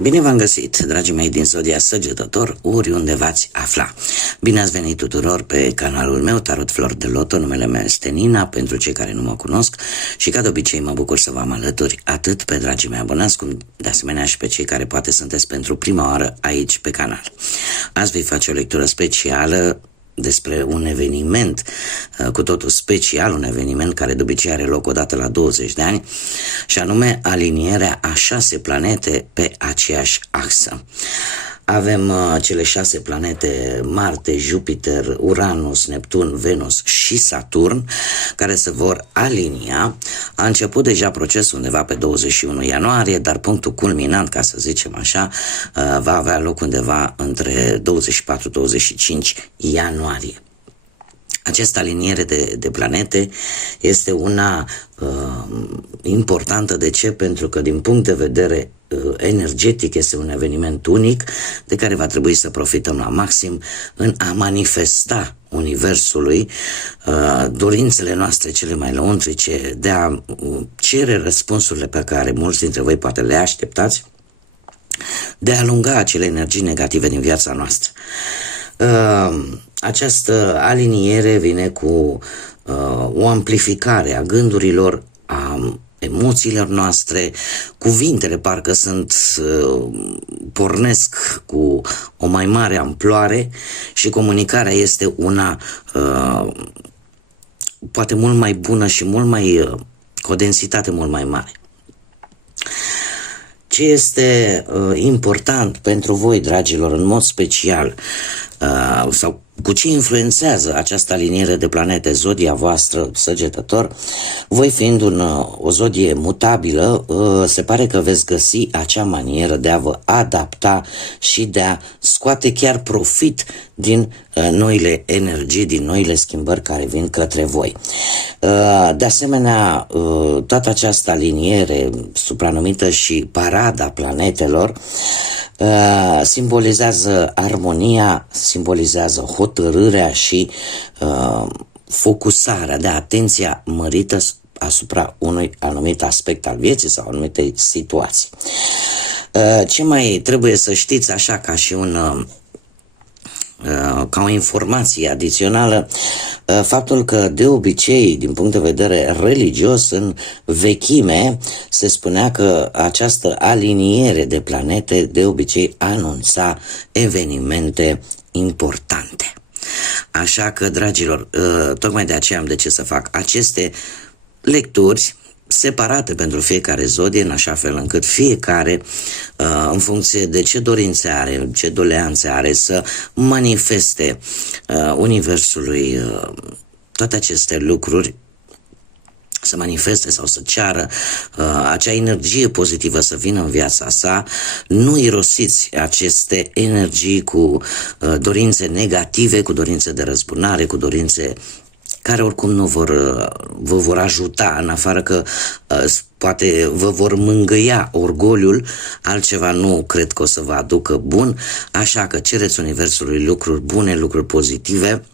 Bine v-am găsit, dragii mei din Zodia Săgetător, oriunde v-ați afla. Bine ați venit tuturor pe canalul meu, Tarot Flor de Loto, numele meu este Nina, pentru cei care nu mă cunosc și ca de obicei mă bucur să vă am alături atât pe dragii mei abonați, cum de asemenea și pe cei care poate sunteți pentru prima oară aici pe canal. Azi voi face o lectură specială despre un eveniment cu totul special, un eveniment care de obicei are loc odată la 20 de ani, și anume alinierea a 6 planete pe aceeași axă. Avem cele 6 planete Marte, Jupiter, Uranus, Neptun, Venus și Saturn, care se vor alinia. A început deja procesul undeva pe 21 ianuarie, dar punctul culminant, ca să zicem așa, va avea loc undeva între 24-25 ianuarie. Această aliniere de planete este una importantă. De ce? Pentru că din punct de vedere energetic este un eveniment unic de care va trebui să profităm la maxim în a manifesta Universului dorințele noastre cele mai lăuntrice, de a cere răspunsurile pe care mulți dintre voi poate le așteptați, de a alunga acele energii negative din viața noastră. Această aliniere vine cu o amplificare a gândurilor, a emoțiilor noastre. Cuvintele parcă pornesc cu o mai mare amploare și comunicarea este una poate mult mai bună și cu o densitate mult mai mare. Ce este important pentru voi, dragilor, în mod special, sau cu ce influențează această aliniere de planete zodia voastră, Săgetător? Voi fiind o zodie mutabilă, se pare că veți găsi acea manieră de a vă adapta și de a scoate chiar profit din noile energii, din noile schimbări care vin către voi. De asemenea, toată această aliniere, supranumită și parada planetelor, simbolizează armonia, simbolizează hotărârea și focusarea de atenția mărită asupra unui anumit aspect al vieții sau anumite situații. Ce mai trebuie să știți, așa ca o informație adițională, faptul că de obicei, din punct de vedere religios, în vechime se spunea că această aliniere de planete de obicei anunța evenimente importante. Așa că, dragilor, tocmai de aceea am de ce să fac aceste lecturi separate pentru fiecare zodie, în așa fel încât fiecare, în funcție de ce dorințe are, ce doleanțe are, să manifeste Universului toate aceste lucruri, să manifeste sau să ceară acea energie pozitivă să vină în viața sa. Nu irosiți aceste energii cu dorințe negative, cu dorințe de răzbunare, cu dorințe care oricum nu vă vor ajuta, în afară că poate vă vor mângâia orgoliul, altceva nu cred că o să vă aducă bun, așa că cereți Universului lucruri bune, lucruri pozitive.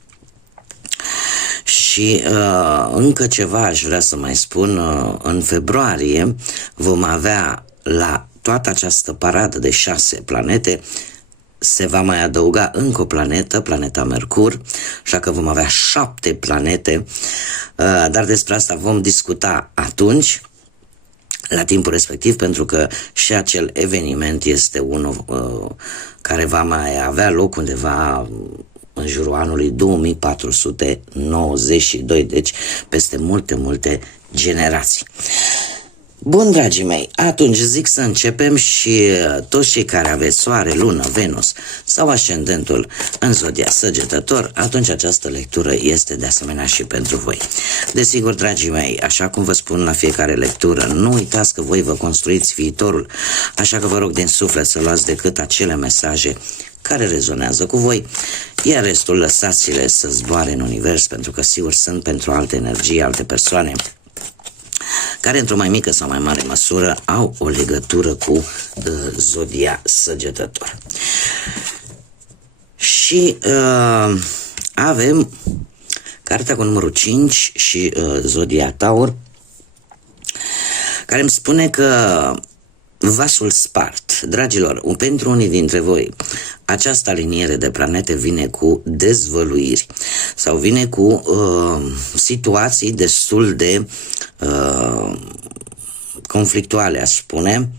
Și încă ceva aș vrea să mai spun, în februarie vom avea la toată această paradă de 6 planete, se va mai adăuga încă o planetă, planeta Mercur, așa că vom avea 7 planete, dar despre asta vom discuta atunci, la timpul respectiv, pentru că și acel eveniment este unul care va mai avea loc undeva în jurul anului 2492, deci peste multe generații. Bun, dragii mei, atunci zic să începem și toți cei care aveți Soare, Lună, Venus sau ascendentul în zodia Săgetător, atunci această lectură este de asemenea și pentru voi. Desigur, dragii mei, așa cum vă spun la fiecare lectură, nu uitați că voi vă construiți viitorul, așa că vă rog din suflet să luați decât acele mesaje care rezonează cu voi, iar restul lăsați-le să zboare în univers, pentru că sigur sunt pentru alte energii, alte persoane care într-o mai mică sau mai mare măsură au o legătură cu zodia Săgetător. Și avem cartea cu numărul 5 și zodia Taur, care îmi spune că vasul spart. Dragilor, pentru unii dintre voi, această aliniere de planete vine cu dezvăluiri sau vine cu situații destul de conflictuale, aș spune.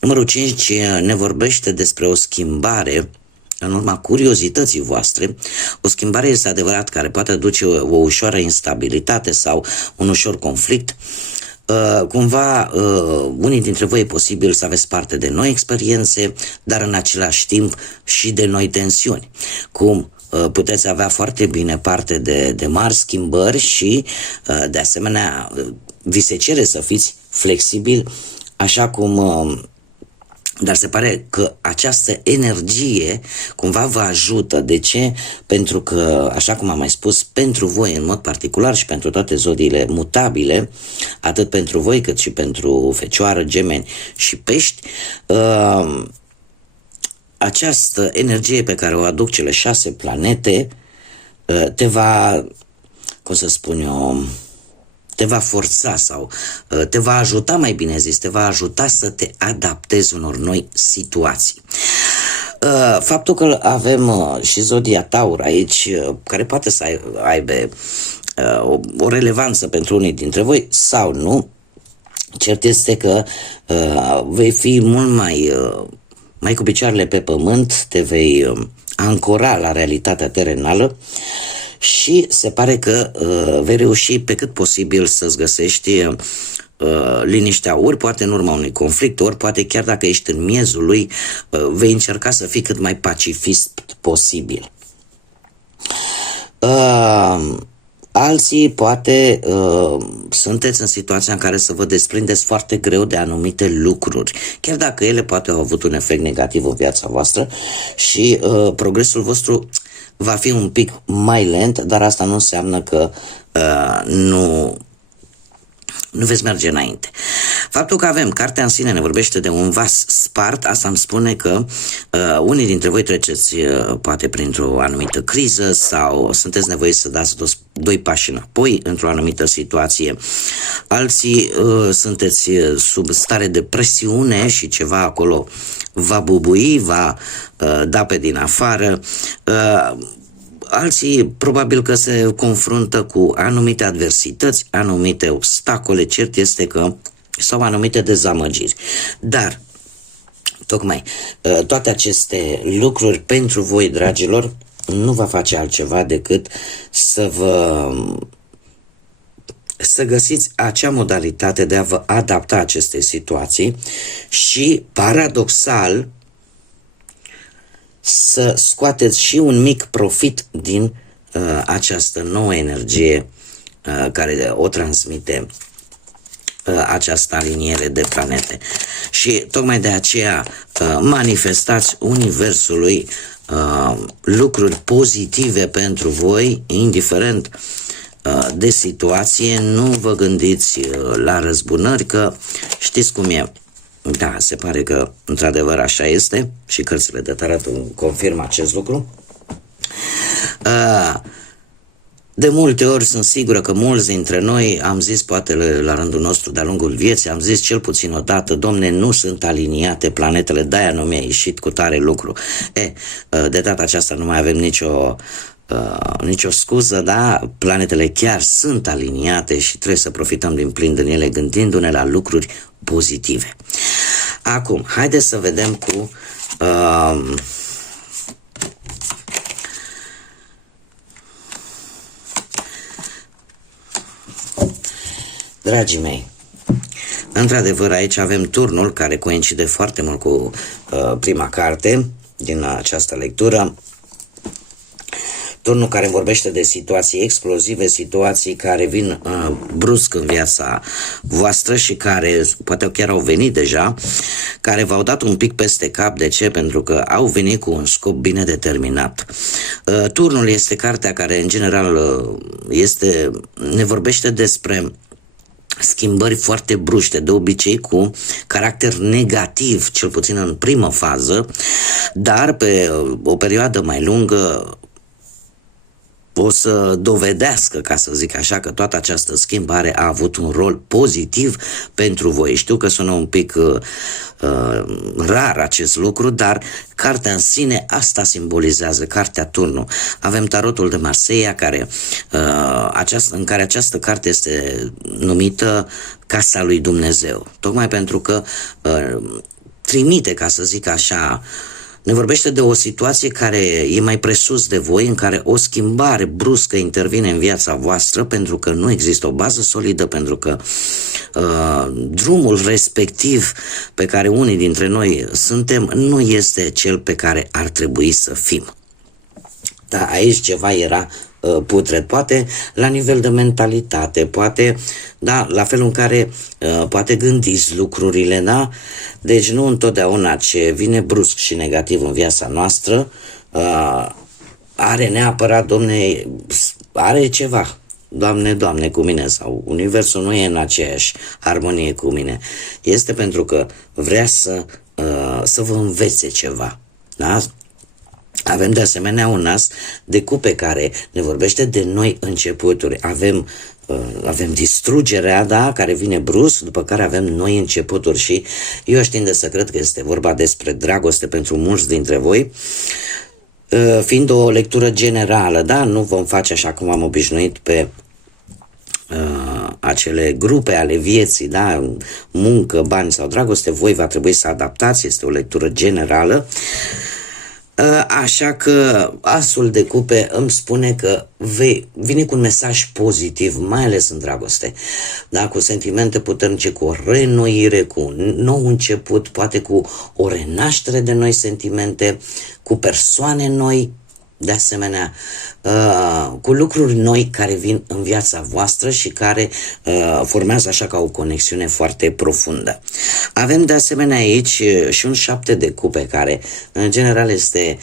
Numărul 5 ne vorbește despre o schimbare în urma curiozității voastre. O schimbare, este adevărat, care poate aduce o ușoară instabilitate sau un ușor conflict. Cumva unii dintre voi e posibil să aveți parte de noi experiențe, dar în același timp și de noi tensiuni. Cum puteți avea foarte bine parte de mari schimbări și de asemenea vi se cere să fiți flexibili, așa cum dar se pare că această energie cumva vă ajută. De ce? Pentru că, așa cum am mai spus, pentru voi în mod particular și pentru toate zodiile mutabile, atât pentru voi cât și pentru Fecioară, Gemeni și Pești, această energie pe care o aduc cele 6 planete te va, cum să spun eu, te va forța sau te va ajuta, mai bine zis, te va ajuta să te adaptezi unor noi situații. Faptul că avem și zodia Taur aici, care poate să aibă o relevanță pentru unii dintre voi sau nu, cert este că vei fi mult mai cu picioarele pe pământ, te vei ancora la realitatea terenală și se pare că vei reuși pe cât posibil să-ți găsești liniștea, ori poate în urma unui conflict, ori poate chiar dacă ești în miezul lui, vei încerca să fii cât mai pacifist posibil. Alții poate sunteți în situația în care să vă desprindeți foarte greu de anumite lucruri, chiar dacă ele poate au avut un efect negativ în viața voastră și progresul vostru va fi un pic mai lent, dar asta nu înseamnă că nu veți merge înainte. Faptul că avem cartea în sine ne vorbește de un vas spart, asta îmi spune că unii dintre voi treceți poate printr-o anumită criză sau sunteți nevoiți să dați 2 pași înapoi într-o anumită situație. Alții sunteți sub stare de presiune și ceva acolo va bubui, va da pe din afară. Alții probabil că se confruntă cu anumite adversități, anumite obstacole, cert este că sau anumite dezamăgiri. Dar, tocmai, toate aceste lucruri pentru voi, dragilor, nu va face altceva decât să găsiți acea modalitate de a vă adapta acestei situații și, paradoxal, să scoateți și un mic profit din această nouă energie care o transmite această aliniere de planete. Și tocmai de aceea manifestați Universului lucruri pozitive pentru voi, indiferent de situație. Nu vă gândiți la răzbunări, că știți cum e. Da, se pare că într-adevăr așa este și cărțile de tarot confirmă acest lucru. De multe ori sunt sigură că mulți dintre noi am zis, poate la rândul nostru de-a lungul vieții, am zis cel puțin o dată: Domne, nu sunt aliniate planetele, de-aia nu mi-a ieșit cu tare lucru. De data aceasta nu mai avem nicio scuză, da? Planetele chiar sunt aliniate și trebuie să profităm din plin din ele, gândindu-ne la lucruri pozitive. Acum, haideți să vedem cu dragii mei, într-adevăr aici avem turnul care coincide foarte mult cu prima carte din această lectură. Turnul care vorbește de situații explozive, situații care vin brusc în viața voastră și care poate chiar au venit deja, care v-au dat un pic peste cap. De ce? Pentru că au venit cu un scop bine determinat. Turnul este cartea care în general ne vorbește despre schimbări foarte bruște, de obicei cu caracter negativ, cel puțin în primă fază, dar pe o perioadă mai lungă o să dovedească, ca să zic așa, că toată această schimbare a avut un rol pozitiv pentru voi. Știu că sună un pic rar acest lucru, dar cartea în sine asta simbolizează, cartea Turnul. Avem tarotul de Marseilla, în care această carte este numită Casa lui Dumnezeu, tocmai pentru că trimite, ca să zic așa, ne vorbește de o situație care e mai presus de voi, în care o schimbare bruscă intervine în viața voastră pentru că nu există o bază solidă, pentru că drumul respectiv pe care unii dintre noi suntem nu este cel pe care ar trebui să fim. Da, aici ceva era putred, poate la nivel de mentalitate, poate, da, la felul în care poate gândiți lucrurile, da? Deci nu întotdeauna ce vine brusc și negativ în viața noastră are neapărat, Domne, are ceva, Doamne, cu mine, sau Universul nu e în aceeași armonie cu mine. Este pentru că vrea să vă învețe ceva, da? Avem de asemenea un as de cupe care ne vorbește de noi începuturi. Avem distrugerea, da, care vine brusc, după care avem noi începuturi și eu aș tinde să cred că este vorba despre dragoste pentru mulți dintre voi, fiind o lectură generală, da, nu vom face așa cum am obișnuit pe acele grupe ale vieții, da, muncă, bani sau dragoste, voi va trebui să adaptați, este o lectură generală. Așa că asul de cupe îmi spune că vine cu un mesaj pozitiv, mai ales în dragoste, da? Cu sentimente puternice, cu o reînnoire, cu un nou început, poate cu o renaștere de noi sentimente, cu persoane noi, de asemenea, cu lucruri noi care vin în viața voastră și care formează așa ca o conexiune foarte profundă. Avem de asemenea aici și un 7 de cupe, care în general este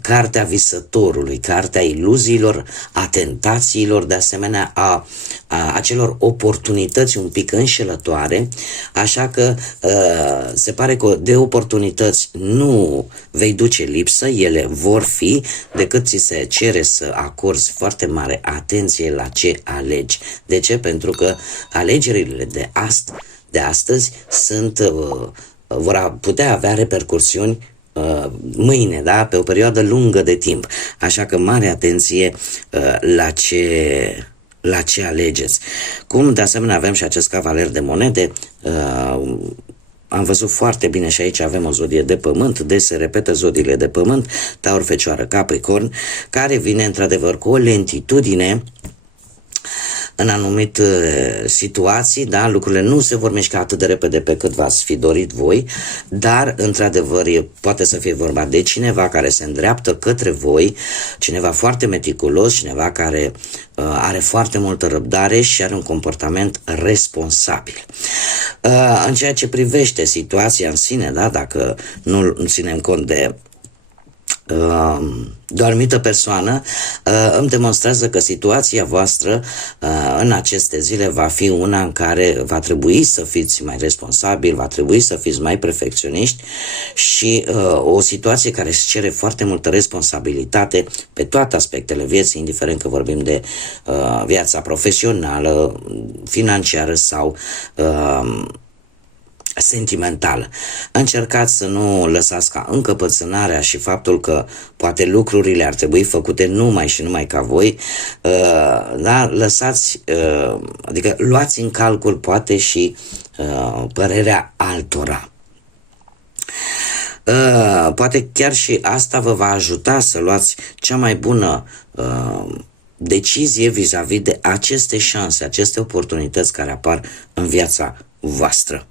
cartea visătorului, cartea iluziilor, a tentațiilor, de asemenea a acelor oportunități un pic înșelătoare, așa că se pare că de oportunități nu vei duce lipsă, ele vor fi, decât ți se cere să acorzi foarte mare atenție la ce alegi. De ce? Pentru că alegerile de astăzi vor putea avea repercursiuni mâine, da? Pe o perioadă lungă de timp. Așa că mare atenție la ce alegeți. Cum de asemenea avem și acest cavaler de monede, am văzut foarte bine și aici avem o zodie de pământ, se repetă zodiile de pământ, Taur, Fecioară, Capricorn, care vine într-adevăr cu o lentitudine în anumite situații, da, lucrurile nu se vor mișca atât de repede pe cât v-ați fi dorit voi, dar într-adevăr poate să fie vorba de cineva care se îndreaptă către voi, cineva foarte meticulos, cineva care are foarte multă răbdare și are un comportament responsabil. În ceea ce privește situația în sine, da, dacă nu ținem cont de o anumită persoană, îmi demonstrează că situația voastră în aceste zile va fi una în care va trebui să fiți mai responsabili, va trebui să fiți mai perfecționiști și o situație care își cere foarte multă responsabilitate pe toate aspectele vieții, indiferent că vorbim de viața profesională, financiară sau sentimentală. Încercați să nu lăsați ca încăpățânarea și faptul că poate lucrurile ar trebui făcute numai și numai ca voi, da? Lăsați, adică luați în calcul poate și părerea altora. Poate chiar și asta vă va ajuta să luați cea mai bună decizie vis-a-vis de aceste șanse, aceste oportunități care apar în viața voastră.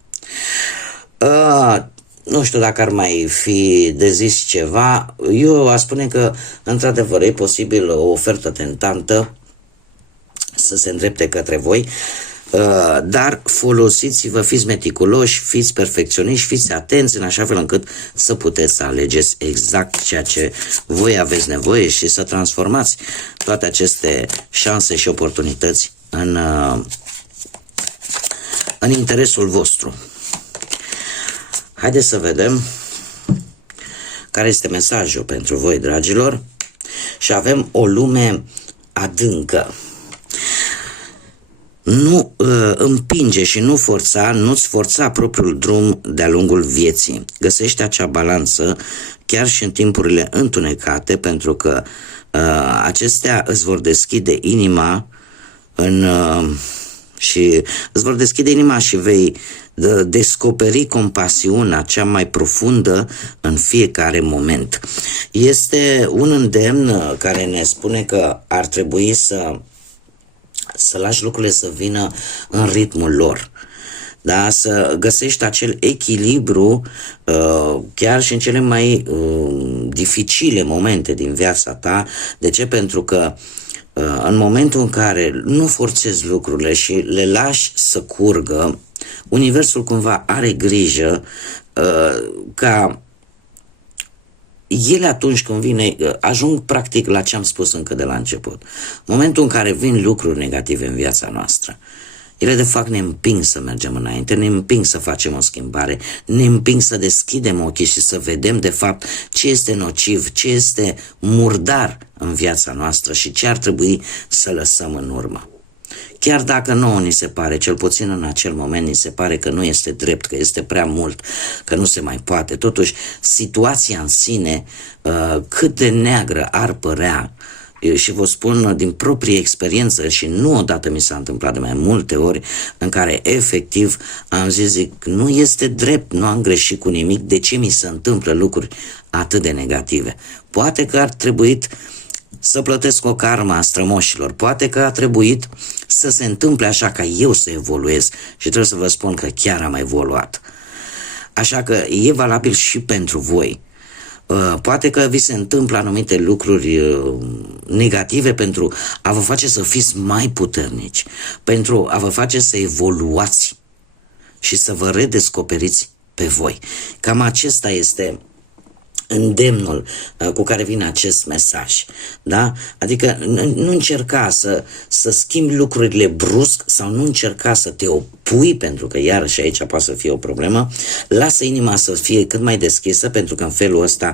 Nu știu dacă ar mai fi de zis ceva. Eu aș spune că într-adevăr e posibil o ofertă tentantă să se îndrepte către voi, dar folosiți-vă, fiți meticuloși, fiți perfecționiști, fiți atenți în așa fel încât să puteți să alegeți exact ceea ce voi aveți nevoie și să transformați toate aceste șanse și oportunități în interesul vostru. Haideți să vedem care este mesajul pentru voi, dragilor, și avem o lume adâncă. Nu împinge și nu-ți forța propriul drum de-a lungul vieții. Găsește acea balanță chiar și în timpurile întunecate, pentru că acestea îți vor deschide inima și îți vor deschide inima și vei descoperi compasiunea cea mai profundă în fiecare moment. Este un îndemn care ne spune că ar trebui să lași lucrurile să vină în ritmul lor. Da? Să găsești acel echilibru chiar și în cele mai dificile momente din viața ta. De ce? Pentru că în momentul în care nu forțezi lucrurile și le lași să curgă, Universul cumva are grijă ca ele atunci când vine, ajung practic la ce am spus încă de la început. Momentul în care vin lucruri negative în viața noastră, ele de fapt ne împing să mergem înainte, ne împing să facem o schimbare, ne împing să deschidem ochii și să vedem de fapt ce este nociv, ce este murdar în viața noastră și ce ar trebui să lăsăm în urmă. Chiar dacă nouă ni se pare, cel puțin în acel moment ni se pare că nu este drept, că este prea mult, că nu se mai poate, totuși situația în sine, cât de neagră ar părea, și vă spun din proprie experiență și nu odată mi s-a întâmplat de mai multe ori în care efectiv am zis, zic, nu este drept, nu am greșit cu nimic, de ce mi se întâmplă lucruri atât de negative? Poate că ar trebui să plătesc o karmă a strămoșilor, poate că a trebuit să se întâmple așa ca eu să evoluez și trebuie să vă spun că chiar am evoluat. Așa că e valabil și pentru voi. Poate că vi se întâmplă anumite lucruri negative pentru a vă face să fiți mai puternici, pentru a vă face să evoluați și să vă redescoperiți pe voi. Cam acesta este îndemnul cu care vine acest mesaj, da? Adică nu încerca să schimbi lucrurile brusc sau nu încerca să te opui, pentru că iarăși aici poate să fie o problemă. Lasă inima să fie cât mai deschisă, pentru că în felul ăsta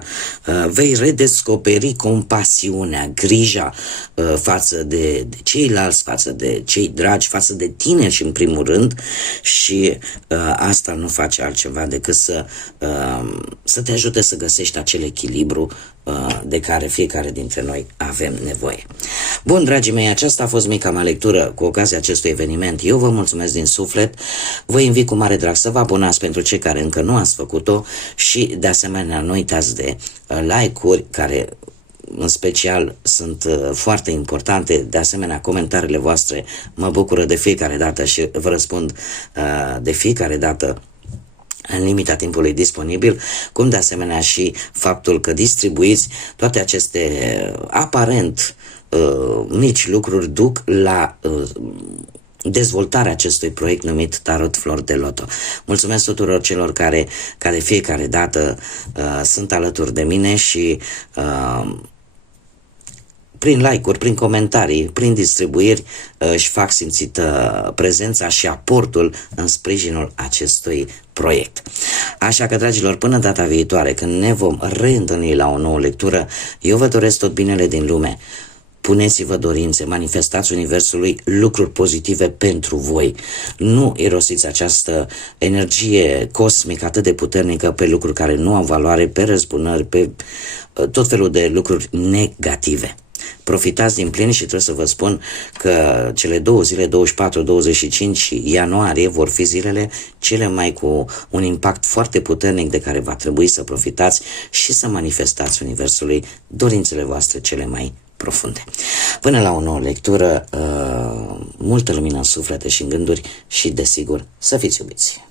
vei redescoperi compasiunea, grija față de ceilalți, față de cei dragi, față de tine și în primul rând, și asta nu face altceva decât să te ajute să găsești acel echilibru de care fiecare dintre noi avem nevoie. Bun, dragii mei, aceasta a fost mica mea lectură cu ocazia acestui eveniment. Eu vă mulțumesc din suflet, vă invit cu mare drag să vă abonați pentru cei care încă nu ați făcut-o și de asemenea nu uitați de like-uri, care în special sunt foarte importante. De asemenea, comentariile voastre mă bucură de fiecare dată și vă răspund de fiecare dată în limita timpului disponibil, cum de asemenea și faptul că distribuiți toate aceste aparent mici lucruri duc la dezvoltarea acestui proiect numit Tarot Flor de Loto. Mulțumesc tuturor celor care de fiecare dată sunt alături de mine și prin like-uri, prin comentarii, prin distribuiri își fac simțită prezența și aportul în sprijinul acestui proiect. Așa că, dragilor, până data viitoare, când ne vom reîntâlni la o nouă lectură, eu vă doresc tot binele din lume. Puneți-vă dorințe, manifestați Universului lucruri pozitive pentru voi. Nu irosiți această energie cosmică atât de puternică pe lucruri care nu au valoare, pe răzbunări, pe tot felul de lucruri negative. Profitați din plin și trebuie să vă spun că cele 2 zile, 24-25 ianuarie, vor fi zilele cele mai cu un impact foarte puternic de care va trebui să profitați și să manifestați Universului dorințele voastre cele mai profunde. Până la o nouă lectură, multă lumină în suflete și în gânduri și, desigur, să fiți iubiți!